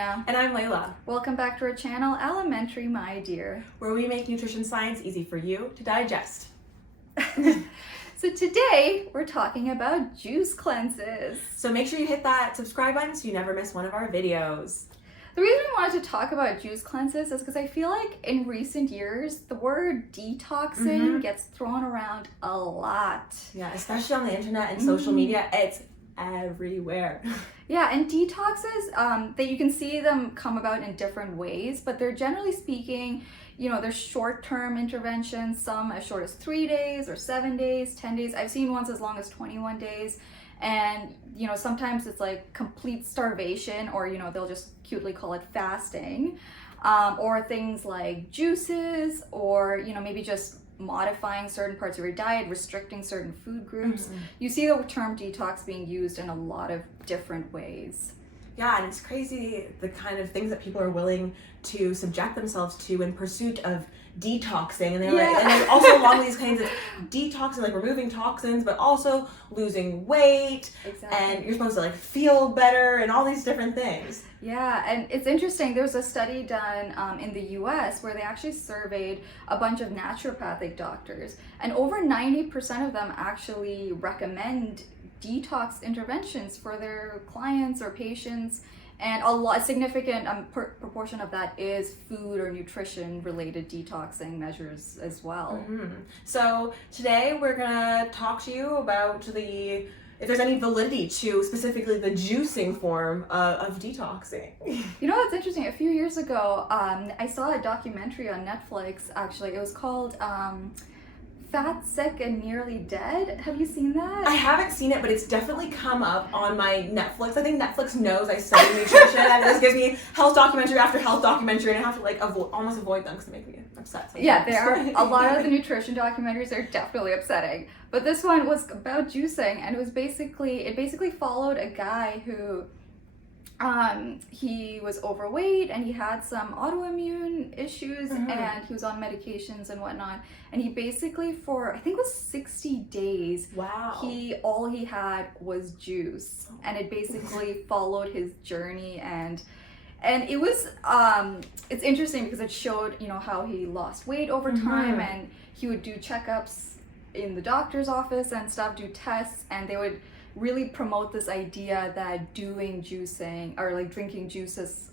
Elena. And I'm Layla. Welcome back to our channel, Elementary My Dear, where we make nutrition science easy for you to digest. So today, we're talking about juice cleanses. So make sure you hit that subscribe button so you never miss one of our videos. The reason we wanted to talk about juice cleanses is because I feel like in recent years, the word detoxing gets thrown around a lot. Yeah, especially on the internet and social media, it's everywhere. Yeah, and detoxes, that you can see them come about in different ways, but they're generally speaking, they're short-term interventions, some as short as 3 days or 7 days, 10 days. I've seen ones as long as 21 days. And, sometimes it's like complete starvation, or, they'll just cutely call it fasting, or things like juices, or, maybe just modifying certain parts of your diet, restricting certain food groups. You see the term detox being used in a lot of different ways. Yeah, and it's crazy the kind of things that people are willing to subject themselves to in pursuit of detoxing, and they're also along these kinds of detoxing, like removing toxins, but also losing weight. Exactly. And you're supposed to like feel better and all these different things. Yeah, and it's interesting. There was a study done in the US where they actually surveyed a bunch of naturopathic doctors, and over 90% of them actually recommend detox interventions for their clients or patients. And a significant proportion of that is food or nutrition related detoxing measures as well. So today we're gonna talk to you about if there's any validity to specifically the juicing form of detoxing. You know what's interesting? A few years ago, I saw a documentary on Netflix. Actually, it was called Fat, Sick, and Nearly Dead. Have you seen that? I haven't seen it, but it's definitely come up on my Netflix. I think Netflix knows I study nutrition, and this gives me health documentary after health documentary, and I have to like almost avoid them because they make me upset sometimes. Yeah, they are. A lot of the nutrition documentaries are definitely upsetting, but this one was about juicing, and it basically followed a guy who he was overweight and he had some autoimmune issues and he was on medications and whatnot, and he basically for I think it was 60 days all he had was juice, and it basically followed his journey, and it was it's interesting because it showed how he lost weight over time, and he would do checkups in the doctor's office and stuff, do tests, and they would really promote this idea that doing juicing or like drinking juices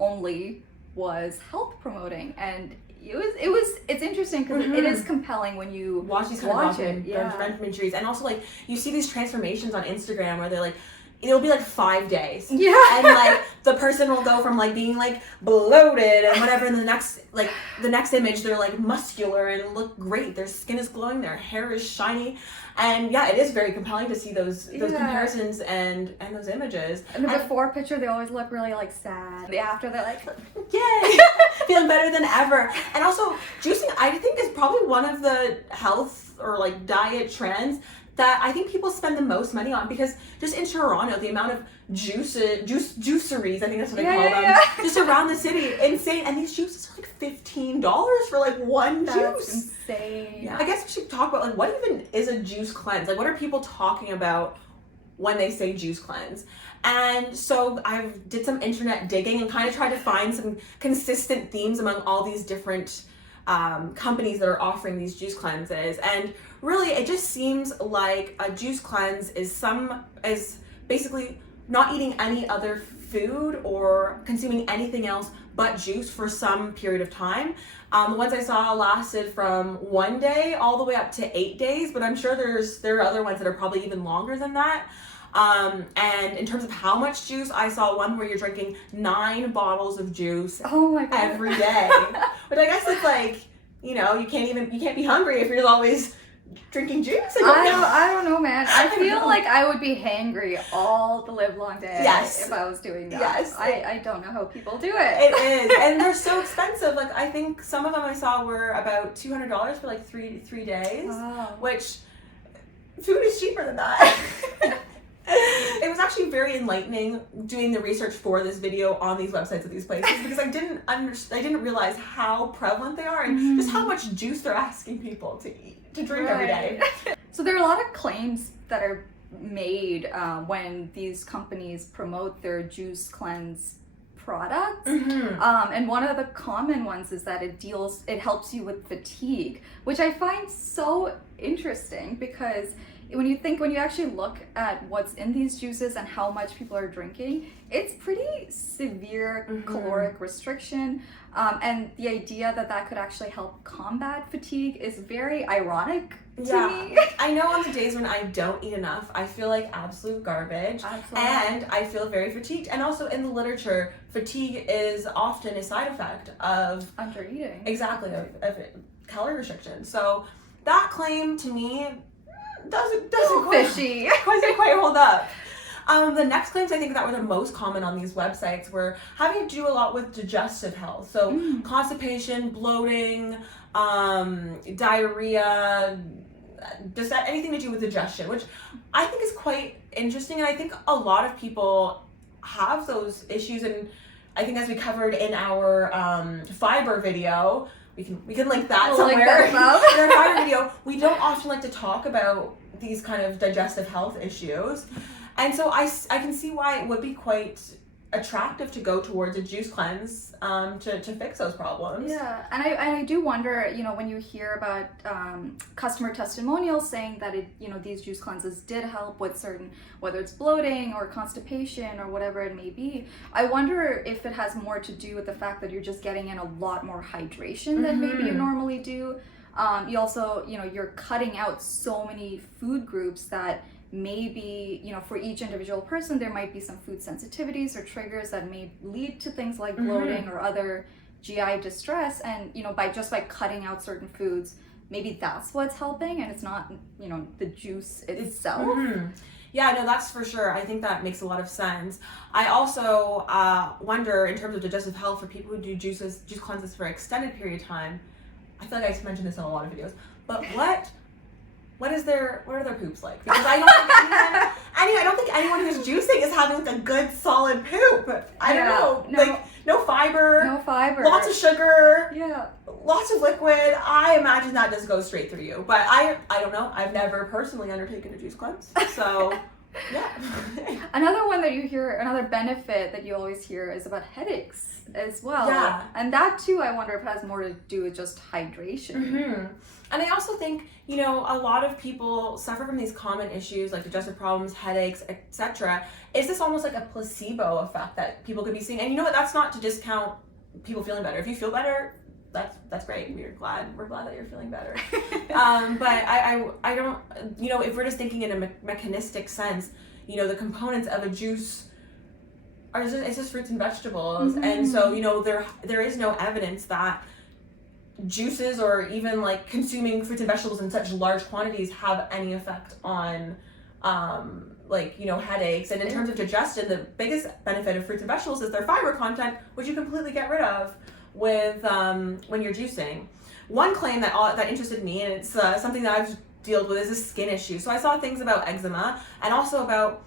only was health promoting, and it's interesting because it is compelling when you watch these kind of documentaries, and also like you see these transformations on Instagram where they're like, it'll be like 5 days. Yeah. And like the person will go from like being like bloated and whatever, and the next image they're like muscular and look great. Their skin is glowing, their hair is shiny. And yeah, it is very compelling to see those comparisons and those images. And the before picture, they always look really like sad. The after, they're like, yay, feeling better than ever. And also juicing, I think, is probably one of the health or like diet trends that I think people spend the most money on, because just in Toronto, the amount of juiceries, I think that's what they call them, just around the city, insane. And these juices are like $15 for like one juice. That's insane. Yeah, I guess we should talk about like what even is a juice cleanse? Like, what are people talking about when they say juice cleanse? And so I did some internet digging and kind of tried to find some consistent themes among all these different companies that are offering these juice cleanses. And really, it just seems like a juice cleanse is basically not eating any other food or consuming anything else but juice for some period of time. The ones I saw lasted from 1 day all the way up to 8 days, but I'm sure there are other ones that are probably even longer than that. And in terms of how much juice, I saw one where you're drinking 9 bottles of juice every day. But I guess it's like, you can't be hungry if you're always drinking juice. I don't know, man. I feel like I would be hangry all the live long day if I was doing that. Yes. I don't know how people do it. It is. And they're so expensive. Like, I think some of them I saw were about $200 for like three days. Wow. Which food is cheaper than that. It was actually very enlightening doing the research for this video on these websites of these places, because I didn't realize how prevalent they are and just how much juice they're asking people to drink every day. So there are a lot of claims that are made when these companies promote their juice cleanse products. And one of the common ones is that it helps you with fatigue, which I find so interesting because when you actually look at what's in these juices and how much people are drinking, it's pretty severe caloric restriction. And the idea that could actually help combat fatigue is very ironic to me. I know on the days when I don't eat enough, I feel like absolute garbage. And I feel very fatigued. And also in the literature, fatigue is often a side effect of undereating. Exactly, of calorie restriction. So that claim to me doesn't quite hold up. The next claims I think that were the most common on these websites were having to do a lot with digestive health. So constipation, bloating, diarrhea, just anything to do with digestion, which I think is quite interesting. And I think a lot of people have those issues. And I think as we covered in our fiber video, we can link that somewhere. In our fiber video, we don't often like to talk about these kind of digestive health issues. And so I can see why it would be quite attractive to go towards a juice cleanse to fix those problems. Yeah, and I do wonder, when you hear about customer testimonials saying that these juice cleanses did help with certain, whether it's bloating or constipation or whatever it may be, I wonder if it has more to do with the fact that you're just getting in a lot more hydration than maybe you normally do. You also, you're cutting out so many food groups that maybe, for each individual person, there might be some food sensitivities or triggers that may lead to things like bloating or other GI distress. And, by cutting out certain foods, maybe that's what's helping and it's not, the juice itself. Yeah, no, that's for sure. I think that makes a lot of sense. I also wonder, in terms of digestive health, for people who do juice cleanses for an extended period of time, I feel like I mentioned this in a lot of videos, but what are their poops like? Because I don't think anyone who's juicing is having like a good solid poop. I don't know. Like no fiber. Lots of sugar. Yeah. Lots of liquid. I imagine that just goes straight through you. But I don't know. I've never personally undertaken a juice cleanse. So yeah. Another benefit that you always hear is about headaches as well. Yeah. And that too, I wonder if it has more to do with just hydration. And I also think, a lot of people suffer from these common issues like digestive problems, headaches, etc. Is this almost like a placebo effect that people could be seeing? And you know what? That's not to discount people feeling better. If you feel better, that's great. We're glad that you're feeling better. But I don't, if we're just thinking in a mechanistic sense, the components of a juice it's just fruits and vegetables. And so, there is no evidence that juices or even like consuming fruits and vegetables in such large quantities have any effect on headaches. And in terms of digestion, the biggest benefit of fruits and vegetables is their fiber content, which you completely get rid of with when you're juicing. One claim that interested me, and it's something that I've dealt with, is a skin issue. So I saw things about eczema and also about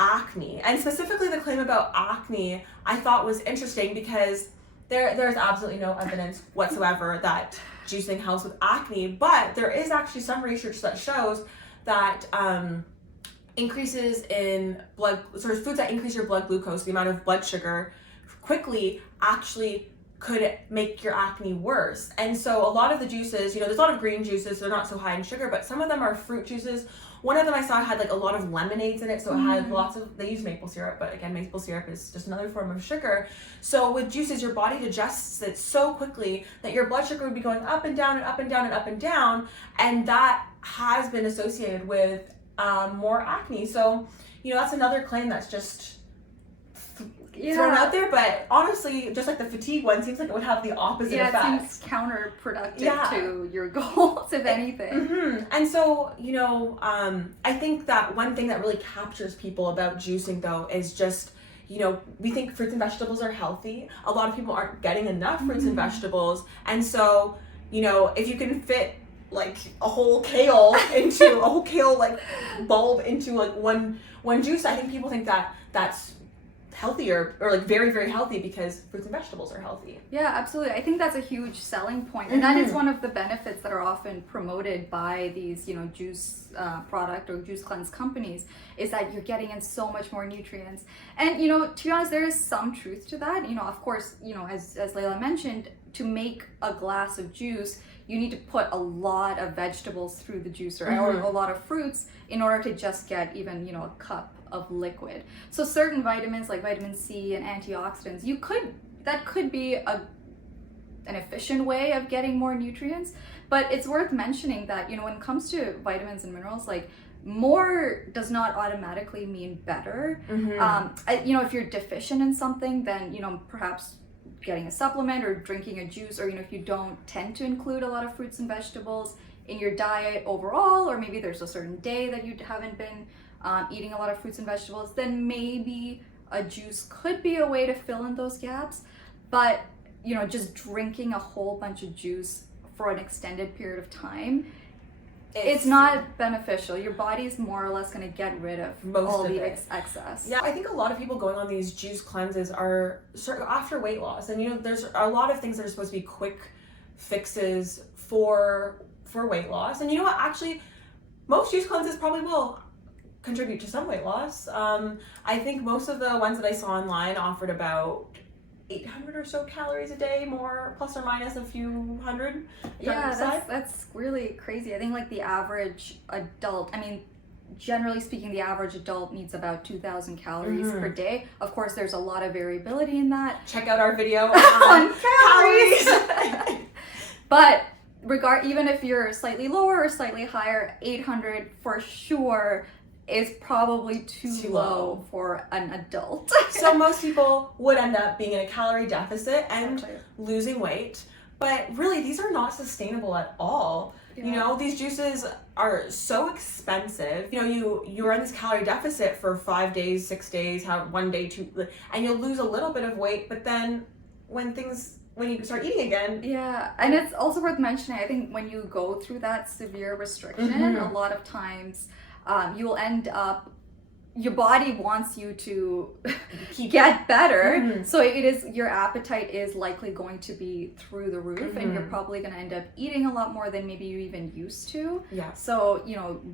acne, and specifically the claim about acne I thought was interesting because there's absolutely no evidence whatsoever that juicing helps with acne, but there is actually some research that shows that increases in foods that increase your blood glucose, the amount of blood sugar, quickly actually could make your acne worse. And so a lot of the juices, there's a lot of green juices, they're not so high in sugar, but some of them are fruit juices. One of them I saw had like a lot of lemonades in it, so it had they use maple syrup, but again, maple syrup is just another form of sugar. So with juices, your body digests it so quickly that your blood sugar would be going up and down and up and down and up and down, and that has been associated with more acne. So, that's another claim that's just thrown out there, but honestly, just like the fatigue one, seems like it would have the opposite effect. Yeah, it seems counterproductive to your goals, if anything. And so, I think that one thing that really captures people about juicing, though, is just, we think fruits and vegetables are healthy. A lot of people aren't getting enough fruits and vegetables. And so, if you can fit like a whole kale bulb into like one juice, I think people think that that's healthier, or like very, very healthy, because fruits and vegetables are healthy. Yeah, absolutely. I think that's a huge selling point. And that is one of the benefits that are often promoted by these, juice product or juice cleanse companies, is that you're getting in so much more nutrients. And, to be honest, there is some truth to that. Of course, as Layla mentioned, to make a glass of juice, you need to put a lot of vegetables through the juicer or a lot of fruits in order to just get even, a cup of liquid. So certain vitamins like vitamin C and antioxidants, that could be an efficient way of getting more nutrients. But it's worth mentioning that, when it comes to vitamins and minerals, like, more does not automatically mean better. If you're deficient in something, then, perhaps getting a supplement or drinking a juice, or, if you don't tend to include a lot of fruits and vegetables in your diet overall, or maybe there's a certain day that you haven't been eating a lot of fruits and vegetables, then maybe a juice could be a way to fill in those gaps. But, just drinking a whole bunch of juice for an extended period of time, it's not beneficial. Your body's more or less going to get rid of all the excess. Yeah, I think a lot of people going on these juice cleanses are after weight loss, and there's a lot of things that are supposed to be quick fixes for weight loss. And actually, most juice cleanses probably will contribute to some weight loss. I think most of the ones that I saw online offered about 800 or so calories a day, more plus or minus a few hundred. Yeah, that's really crazy. I think like the average adult, generally speaking, the average adult needs about 2,000 calories per day. Of course, there's a lot of variability in that. Check out our video on calories. But even if you're slightly lower or slightly higher, 800 for sure is probably too low for an adult. So most people would end up being in a calorie deficit and losing weight, but really these are not sustainable at all. Yeah. These juices are so expensive. You're in this calorie deficit for 5 days, 6 days, one day, two, and you'll lose a little bit of weight, but then when you start eating again. Yeah, and it's also worth mentioning, I think when you go through that severe restriction, a lot of times you will end up, your body wants you to get better. So your appetite is likely going to be through the roof, and you're probably going to end up eating a lot more than maybe you even used to. Yeah. So,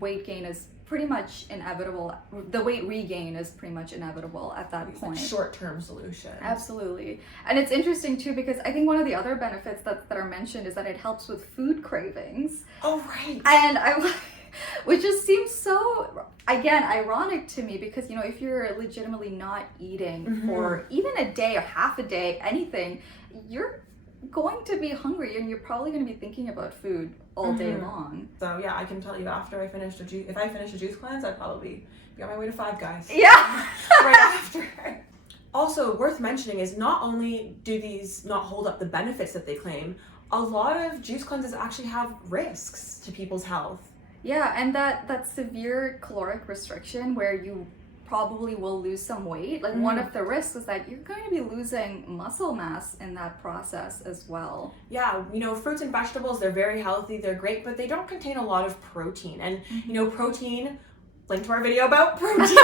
weight gain is pretty much inevitable. The weight regain is pretty much inevitable at that point. Like short-term solution. Absolutely. And it's interesting too, because I think one of the other benefits that are mentioned is that it helps with food cravings. Oh, right. And which just seems so, again, ironic to me, because if you're legitimately not eating for even a day or half a day, anything, you're going to be hungry, and you're probably going to be thinking about food all day long. So yeah, I can tell you, if I finish a juice cleanse, I'd probably be on my way to Five Guys. Yeah. Right after. Also worth mentioning is, not only do these not hold up the benefits that they claim, a lot of juice cleanses actually have risks to people's health. Yeah, and that severe caloric restriction where you probably will lose some weight, like one of the risks is that you're going to be losing muscle mass in that process as well. Yeah, fruits and vegetables, they're very healthy, they're great, but they don't contain a lot of protein. And protein, link to our video about protein.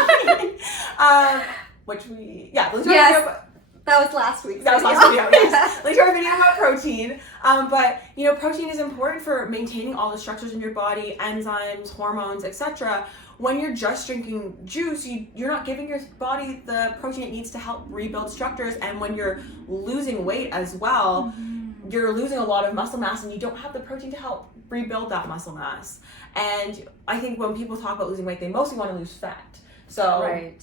That was last week's video. Yes. Link to our video about protein. But protein is important for maintaining all the structures in your body, enzymes, hormones, etc. When you're just drinking juice, you're not giving your body the protein it needs to help rebuild structures. And when you're losing weight as well, you're losing a lot of muscle mass, and you don't have the protein to help rebuild that muscle mass. And I think when people talk about losing weight, they mostly want to lose fat. So right.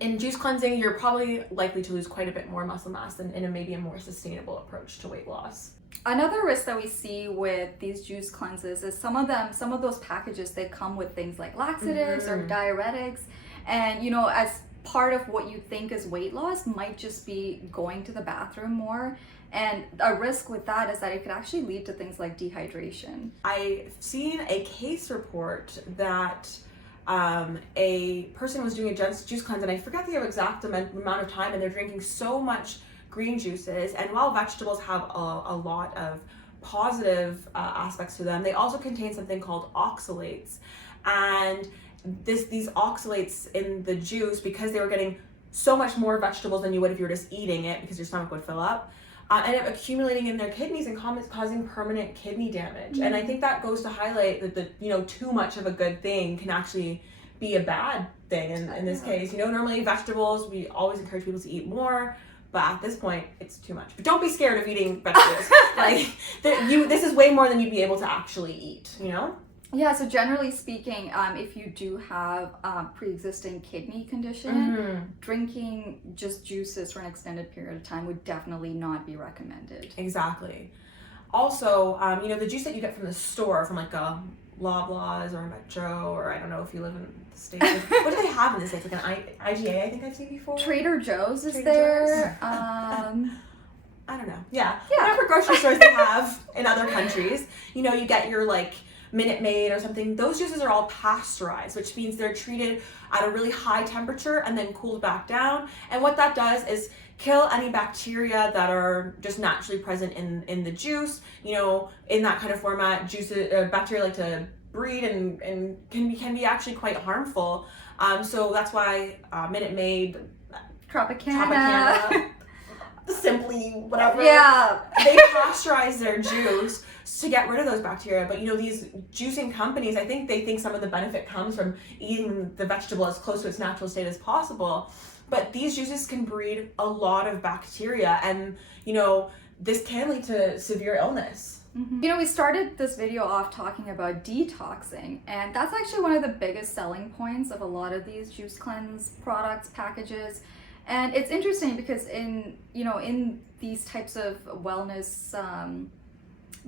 In juice cleansing, you're probably likely to lose quite a bit more muscle mass than in maybe a more sustainable approach to weight loss. Another risk that we see with these juice cleanses is some of those packages, they come with things like laxatives or diuretics, and as part of what you think is weight loss might just be going to the bathroom more. And a risk with that is that it could actually lead to things like dehydration. I've seen a case report that a person was doing a juice cleanse, and I forget the exact amount of time, and they're drinking so much green juices. And while vegetables have a lot of positive aspects to them, they also contain something called oxalates. And these oxalates in the juice, because they were getting so much more vegetables than you would if you were just eating it, because your stomach would fill up. End up accumulating in their kidneys and causing permanent kidney damage. And I think that goes to highlight that too much of a good thing can actually be a bad thing in this case. Normally vegetables, we always encourage people to eat more, but at this point it's too much. But don't be scared of eating vegetables. This is way more than you'd be able to actually eat, Yeah, so generally speaking, if you do have a pre-existing kidney condition, drinking just juices for an extended period of time would definitely not be recommended. Exactly. Also, the juice that you get from the store, from like a Loblaws or a Metro, or I don't know if you live in the States. What do they have in the States? Like an IGA, I think I've seen before? Trader Joe's is there. I don't know. Yeah. Whatever grocery stores they have in other countries. You get your like Minute Maid or something. Those juices are all pasteurized, which means they're treated at a really high temperature and then cooled back down. And what that does is kill any bacteria that are just naturally present in the juice. In that kind of format, bacteria like to breed and can be actually quite harmful. So that's why Minute Maid, Tropicana. Simply whatever. Yeah. They pasteurize their juice to get rid of those bacteria. But these juicing companies, I think they think some of the benefit comes from eating the vegetable as close to its natural state as possible. But these juices can breed a lot of bacteria, and this can lead to severe illness. We started this video off talking about detoxing, and that's actually one of the biggest selling points of a lot of these juice cleanse products, packages. And it's interesting because in these types of wellness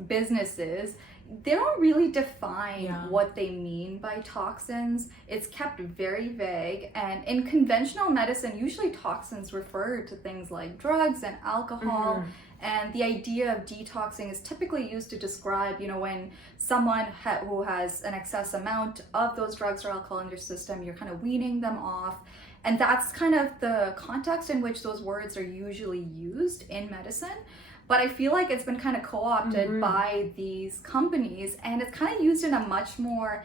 businesses, they don't really define what they mean by toxins. It's kept very vague, and in conventional medicine, usually toxins refer to things like drugs and alcohol. And the idea of detoxing is typically used to describe, when someone who has an excess amount of those drugs or alcohol in their system, you're kind of weaning them off. And that's kind of the context in which those words are usually used in medicine. But I feel like it's been kind of co-opted by these companies, and it's kind of used in a much more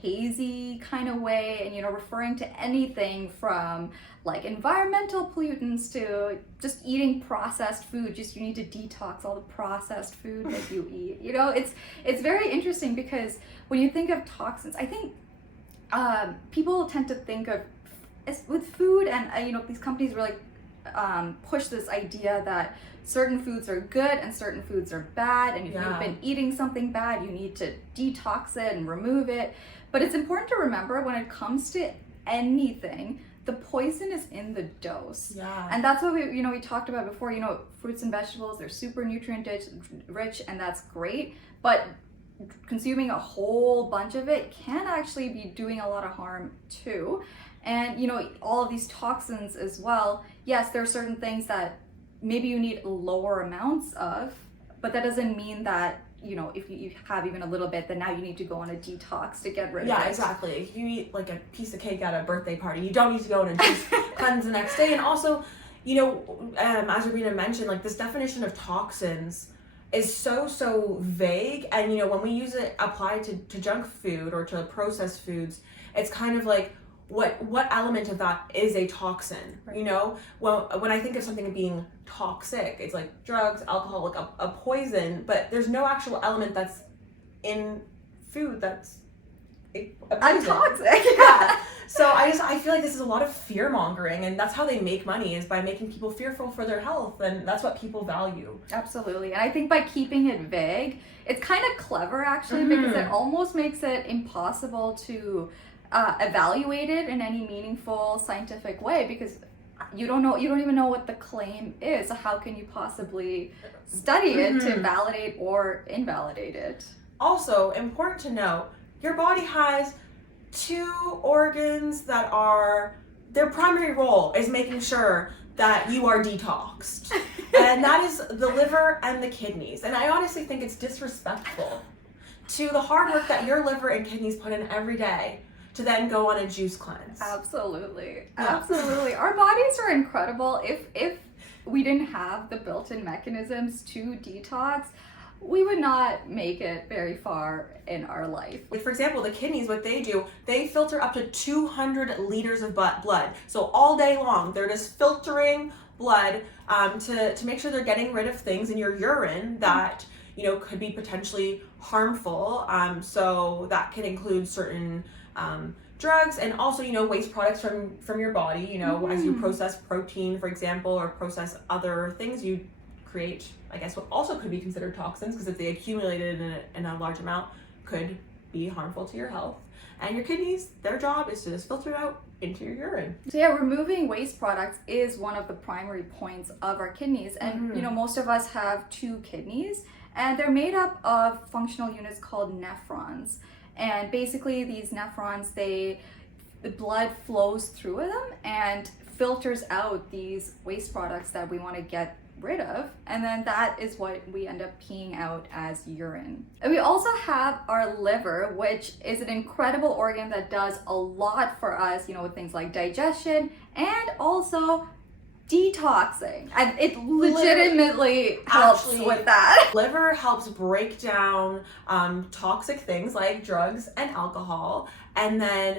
hazy kind of way, and referring to anything from like environmental pollutants to just eating processed food. You need to detox all the processed food that you eat. It's very interesting because when you think of toxins, I think people tend to think of with food, and these companies really push this idea that certain foods are good and certain foods are bad, and if you've been eating something bad, you need to detox it and remove it. But it's important to remember, when it comes to anything, the poison is in the dose. And that's what we talked about before. Fruits and vegetables, they're super nutrient rich, and that's great, but consuming a whole bunch of it can actually be doing a lot of harm too. And all of these toxins as well, yes, there are certain things that maybe you need lower amounts of, but that doesn't mean that if you have even a little bit, then now you need to go on a detox to get rid of it. Yeah, exactly. If you eat like a piece of cake at a birthday party, you don't need to go on a juice cleanse the next day. And also, as Rubina mentioned, like this definition of toxins is so vague, and when we use it applied to junk food or to processed foods, it's kind of like, what element of that is a toxin? Well, when I think of something being toxic, it's like drugs, alcohol, like a poison, but there's no actual element that's in food that's a poison. Toxic. Yeah. So I feel like this is a lot of fear mongering, and that's how they make money, is by making people fearful for their health, and that's what people value. Absolutely. And I think by keeping it vague, it's kind of clever actually, because it almost makes it impossible to evaluate it in any meaningful scientific way, because you don't even know what the claim is. So how can you possibly study it to validate or invalidate it? Also, important to note, your body has 2 organs that their primary role is making sure that you are detoxed. And that is the liver and the kidneys. And I honestly think it's disrespectful to the hard work that your liver and kidneys put in every day to then go on a juice cleanse. Absolutely. Our bodies are incredible. If we didn't have the built-in mechanisms to detox, we would not make it very far in our life. For example, the kidneys, what they do, they filter up to 200 liters of blood. So all day long, they're just filtering blood to make sure they're getting rid of things in your urine that, you know, could be potentially harmful. So that can include certain drugs and also, you know, waste products from your body, you know, as you process protein, for example, or process other things, you create, I guess, what also could be considered toxins, because if they accumulated in a large amount, could be harmful to your health. And your kidneys, their job is to just filter it out into your urine. So yeah, removing waste products is one of the primary points of our kidneys. And you know, most of us have 2 kidneys, and they're made up of functional units called nephrons. And basically these nephrons, the blood flows through them and filters out these waste products that we want to get rid of, and then that is what we end up peeing out as urine. And we also have our liver, which is an incredible organ that does a lot for us, you know, with things like digestion and also detoxing, and it legitimately helps with that. Liver helps break down toxic things like drugs and alcohol, and then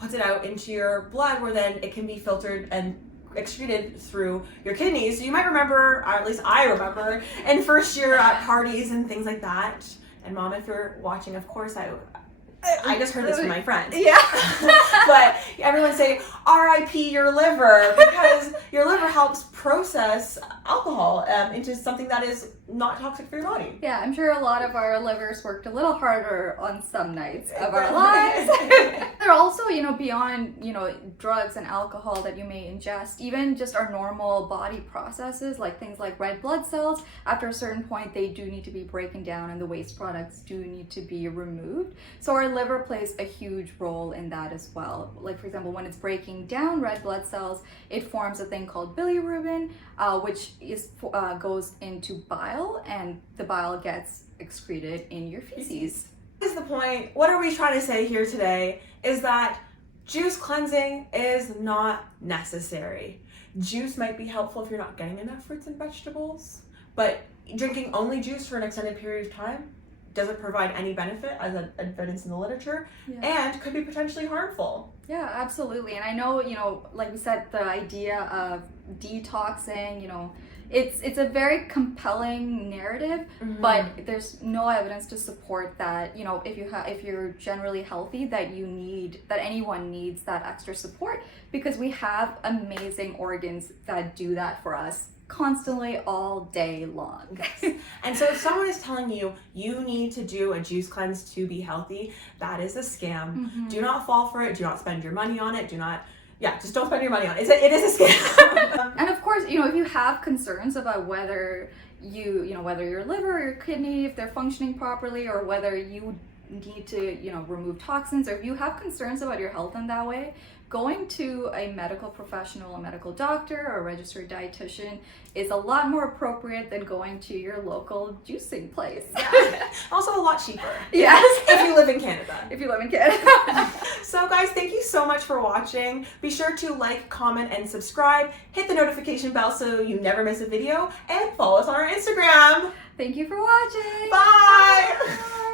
puts it out into your blood, where then it can be filtered and excreted through your kidneys. So you might remember, or at least I remember, in first year at parties and things like that. And Mom, if you're watching, of course I just heard this from my friends. Yeah. But everyone say, R.I.P. your liver, because your liver helps process alcohol into something that is not toxic for your body. Yeah, I'm sure a lot of our livers worked a little harder on some nights of our lives. They're also, you know, beyond, you know, drugs and alcohol that you may ingest, even just our normal body processes, like things like red blood cells, after a certain point, they do need to be broken down and the waste products do need to be removed. So our liver plays a huge role in that as well. Like, for example, when it's breaking down red blood cells, it forms a thing called bilirubin, which goes into bile, and the bile gets excreted in your feces. This is the point. What are we trying to say here today is that juice cleansing is not necessary. Juice might be helpful if you're not getting enough fruits and vegetables, but drinking only juice for an extended period of time doesn't provide any benefit, as evidence in the literature, and could be potentially harmful. Yeah, absolutely. And I know, you know, like we said, the idea of detoxing, you know, it's a very compelling narrative, but there's no evidence to support that, you know, if you're generally healthy, that anyone needs that extra support, because we have amazing organs that do that for us constantly all day long. And so if someone is telling you you need to do a juice cleanse to be healthy, that is a scam. Do not fall for it. Do not spend your money on it. Just don't spend your money on it. It is a scam. And of course, you know, if you have concerns about whether whether your liver or your kidney, if they're functioning properly, or whether you need to, you know, remove toxins, or if you have concerns about your health in that way, going to a medical professional, a medical doctor, or a registered dietitian is a lot more appropriate than going to your local juicing place. Yeah. Also a lot cheaper. Yes. If you live in Canada. If you live in Canada. So guys, thank you so much for watching. Be sure to like, comment, and subscribe. Hit the notification bell so you never miss a video, and follow us on our Instagram. Thank you for watching. Bye. Bye.